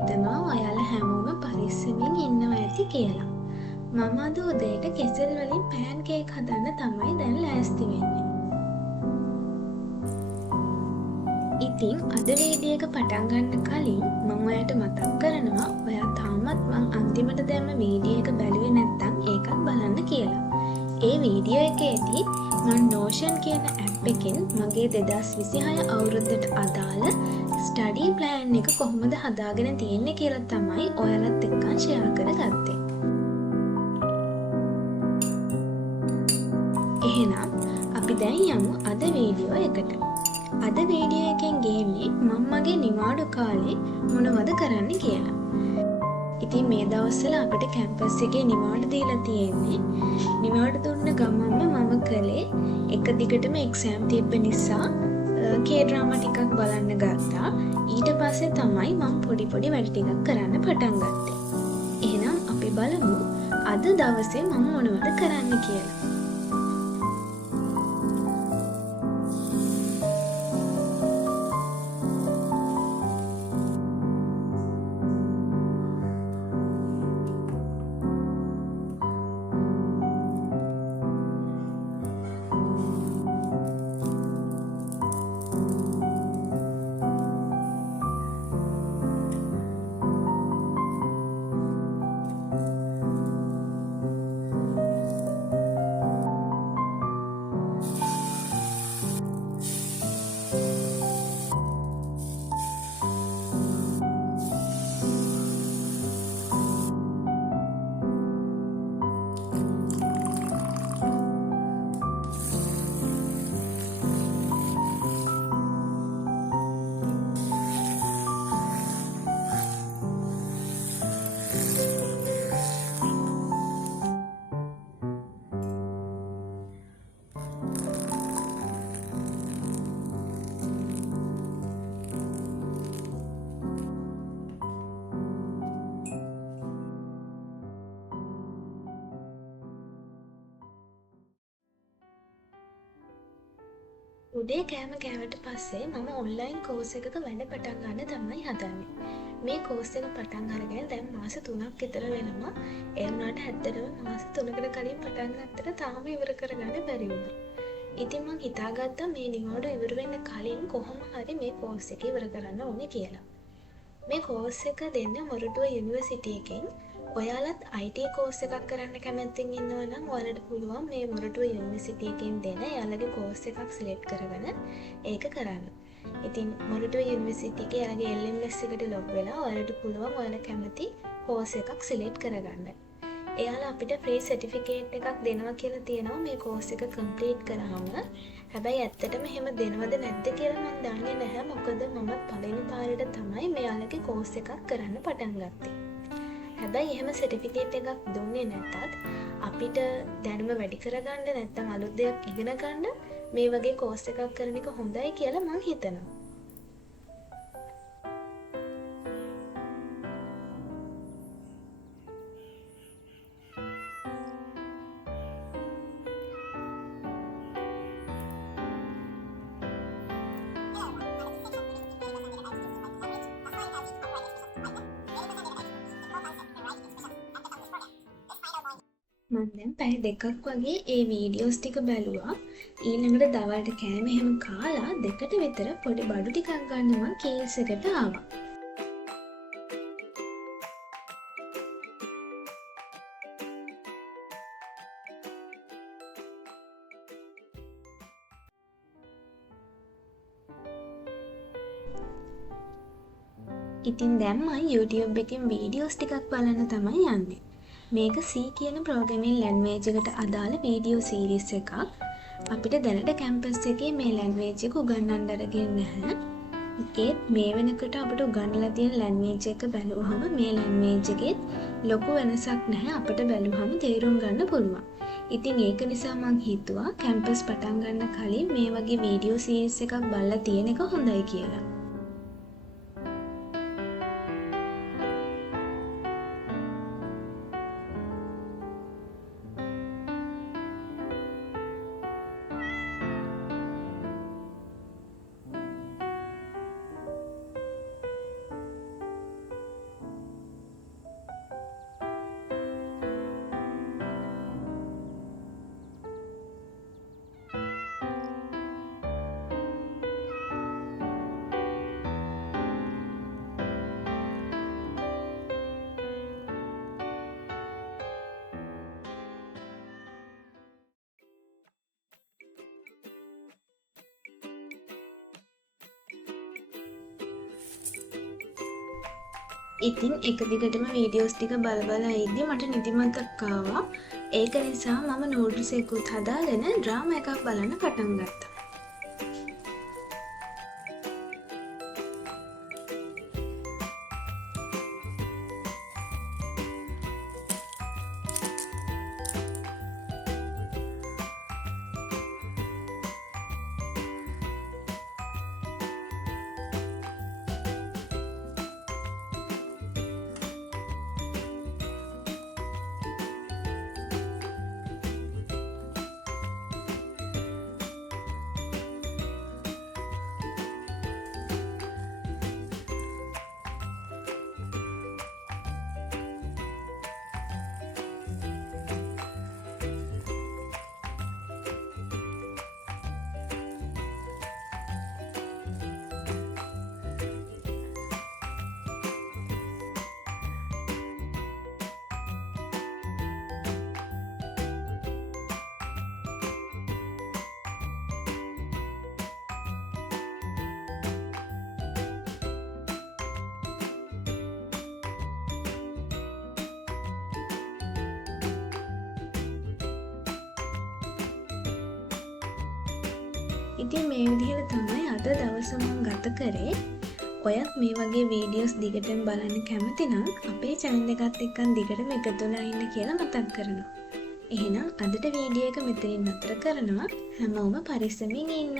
හිතනවා ඔයාලා හැමෝම පරිස්සමින් ඉන්නවා ඇති කියලා. මම අද උදේට කෙසෙල් වලින් පෑන් කේක් හදන්න තමයි දැන් ලෑස්ති වෙන්නේ. ඉතින් අද වීඩියෝ එක පටන් ගන්න කලින් මම ඔයාලට මතක් කරනවා ඔයා තාමත් මං අන්තිමට දැම්ම වීඩියෝ එක බැලුවේ නැත්නම් ඒකත් බලන්න කියලා. ඒ වීඩියෝ එකේදී මම Notion කියන ඇප් එකෙන් මගේ 2026 අවුරුද්දට අදාළ ස්ටඩි ප්ලෑන් එක කොහොමද හදාගෙන තියෙන්නේ කියලා තමයි ඔයාලත් එක්ක ෂෙයා කරගත්තේ. එහෙනම් අපි දැන් යමු අද වීඩියෝ එකට. අද වීඩියෝ එකෙන් ගේන්නේ මම මගේ නිවාඩු කාලේ මොනවද කරන්න කියලා. ඉතින් මේ දවස්වල අපිට කැම්පස් එකේ නිවාඩු දීලා තියෙන්නේ. නිවාඩු දුන්න ගමන්ම මම කළේ එක දිගටම එක්සෑම් තිබ්බ නිසා K-drama ටිකක් බලන්න ගත්තා. ඊට පස්සේ තමයි මම පොඩි වැඩ ටිකක් කරන්න පටන් ගත්තේ. එහෙනම් අපි බලමු අද දවසේ මම මොනවද කරන්න කියලා. උදේ කෑම කෑවට පස්සේ මම ඔන්ලයින් කෝස් එකක වැඩ පටන් ගන්න තමයි හදන්නේ. මේ කෝස් එක පටන් අරගෙන දැන් මාස 3ක් විතර වෙනවා. ඒ වුණාට ඇත්තටම මාස 3කට කලින් පටන් ගත්තට තාම ඉවර කරගන්න බැරි වුණා. ඉතින් මං හිතාගත්තා මේ නිවාඩු ඉවර වෙන්න කලින් කොහොම හරි මේ කෝස් එක ඉවර කරන්න ඕනේ කියලා. මේ කෝස් එක දෙන්නේ මොරටුව යුනිවර්සිටි එකෙන්. ඔයාලත් IT කෝස් එකක් කරන්න කැමැත්තෙන් ඉන්නවා නම් ඔයාලට පුළුවන් මේ මොරටුව යුනිවර්සිටි එකෙන් දෙන එයාලගේ කෝස් එකක් සිලෙක්ට් කරගෙන ඒක කරන්න. ඉතින් මොරටුව යුනිවර්සිටි එකේ එයාලගේ LMS එකට ලොග් වෙලා ඔයාලට පුළුවන් ඔයාලා කැමති කෝස් එකක් සිලෙක්ට් කරගන්න. එයාලා අපිට ෆ්‍රී සර්ටිෆිකේට් එකක් දෙනවා කියලා තියෙනවා මේ කෝස් එක කම්ප්ලීට් කරාම. හැබැයි ඇත්තටම එහෙම දෙනවද නැද්ද කියලා මම දන්නේ නැහැ. මොකද මම පළවෙනි පාරට තමයි මෙයාලගේ කෝස් එකක් කරන්න පටන් ගත්තේ. හැබැයි එහෙම සර්ටිෆිකේට් එකක් දුන්නේ නැතත් අපිට දැනුම වැඩි කරගන්න නැත්නම් අලුත් දෙයක් ඉගෙන ගන්න මේ වගේ කෝස් එකක් කරන එක හොඳයි කියලා මම හිතනවා. මම දැන් පැය දෙකක් වගේ ඒ වීඩියෝස් ටික බැලුවා. ඊළඟට දවල්ට කෑම එහෙම කාලා දෙකට විතර පොඩි බඩු ටිකක් ගන්න මම කේස් එකට ආවා. ඉතින් දැන් මම YouTube එකෙන් වීඩියෝස් ටිකක් බලන්න තමයි යන්නේ. මේක C කියන ප්‍රෝග්‍රෑමින් ලැන්ග්වේජ් එකට අදාළ වීඩියෝ සීරීස් එකක්. අපිට දැනට කැම්පස් එකේ මේ ලැන්ග්වේජ් එක උගන්වන්න අරගෙන නැහැ. ඒත් මේ වෙනකොට අපිට උගන්වලා තියෙන ලැන්ග්වේජ් එක බැලුවහම මේ ලැන්ග්වේජ් එකේ ලොකු වෙනසක් නැහැ. අපිට බැලුවහම තේරුම් ගන්න පුළුවන්. ඉතින් ඒක නිසා මං හිතුවා කැම්පස් පටන් ගන්න කලින් මේ වගේ වීඩියෝ සීරීස් එකක් බලලා තියෙන එක හොඳයි කියලා. ඉතින් එක දිගටම වීඩියෝස් ටික බල බල ඉද්දි මට නිදිමතක් ආවා. ඒක නිසා මම නූඩ්ල්ස් එකකුත් හදාගෙන ඩ්‍රාමා එකක් බලන්න පටන් ගත්තා. ඉතින් මේ විදිහට තමයි අද දවස මම ගත කරේ. ඔයත් මේ වගේ වීඩියෝස් දිගටම බලන්න කැමති නම් අපේ channel එකත් එක්ක දිගටම එකතු වෙලා ඉන්න කියලා මතක් කරනවා. එහෙනම් අදට වීඩියෝ එක මෙතනින් නතර කරනවා. හැමෝම පරිස්සමින් ඉන්න.